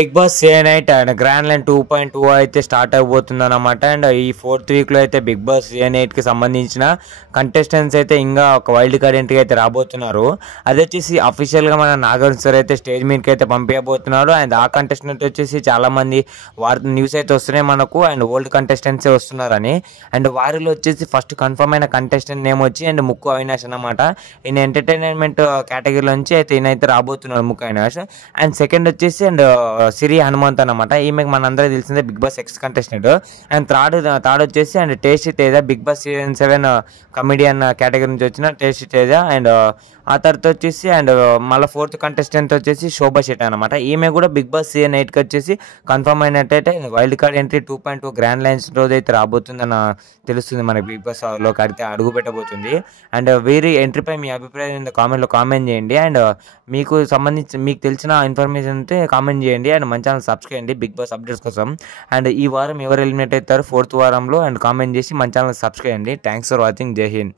Big Boss season 8 and grand line 2.2 అయితే start అయిపోతుందన్నమాట. And ఈ 4th వీక్లో అయితే బిగ్ బాస్ సీజన్ 8కి సంబంధించిన కంటెస్టెంట్స్ అయితే ఇంకా ఒక వైల్డ్ కార్డ్ ఎంట్రీ అయితే రాబోతున్నారు. అది వచ్చేసి అఫీషియల్గా మన నాగార్జున సార్ అయితే స్టేజ్ మీదకి అయితే పంపించబోతున్నారు. అండ్ ఆ కంటెస్టెంట్ వచ్చేసి చాలామంది న్యూస్ అయితే వస్తున్నాయి మనకు, అండ్ ఓల్డ్ కంటెస్టెంట్సే వస్తున్నారని. అండ్ వారిలో వచ్చేసి ఫస్ట్ కన్ఫర్మ్ అయిన కంటెస్టెంట్ నేమ్ వచ్చి అండ్ ముక్కు అవినాష్ అన్నమాట. ఈయన ఎంటర్టైన్మెంట్ కేటగిరీలో నుంచి అయితే ఈయనైతే రాబోతున్నారు ముక్కు అవినాష్. అండ్ సెకండ్ వచ్చేసి అండ్ సిరి హనుమంత్ అనమాట. ఈమెకి మనందరికీ తెలిసిందే Bigg Boss ex contestant. And third వచ్చేసి and tasty Teja, Bigg Boss season 7 comedian category నుంచి వచ్చిన టేస్టీ తేజ. అండ్ ఆ తర్వాత వచ్చేసి అండ్ మళ్ళీ 4th కంటెస్టెంట్ వచ్చేసి శోభా శెట్టి అనమాట. ఈమె కూడా బిగ్ బాస్ సీజన్ 8కి వచ్చేసి కన్ఫర్మ్ అయినట్టయితే wild card entry 2.2 grand lines రోజు అయితే రాబోతుందని తెలుస్తుంది. మనకి బిగ్ బాస్ లోకి అయితే అడుగు పెట్టబోతుంది. అండ్ వీరి ఎంట్రీపై మీ అభిప్రాయం కామెంట్లో కామెంట్ చేయండి. అండ్ మీకు సంబంధించి మీకు తెలిసిన ఇన్ఫర్మేషన్ అయితే కామెంట్ చేయండి. అండ్ మన ఛానల్ సబ్స్క్రైబ్ చేయండి బిగ్ బాస్ అప్డేట్స్ కోసం. అండ్ ఈ వారం ఎవరు ఎలిమినేట్ అవుతారు 4th వారంలో అండ్ కామెంట్ చేసి మన ఛానల్ సబ్స్క్రైబ్ చేయండి. Thanks for watching. జై హింద్.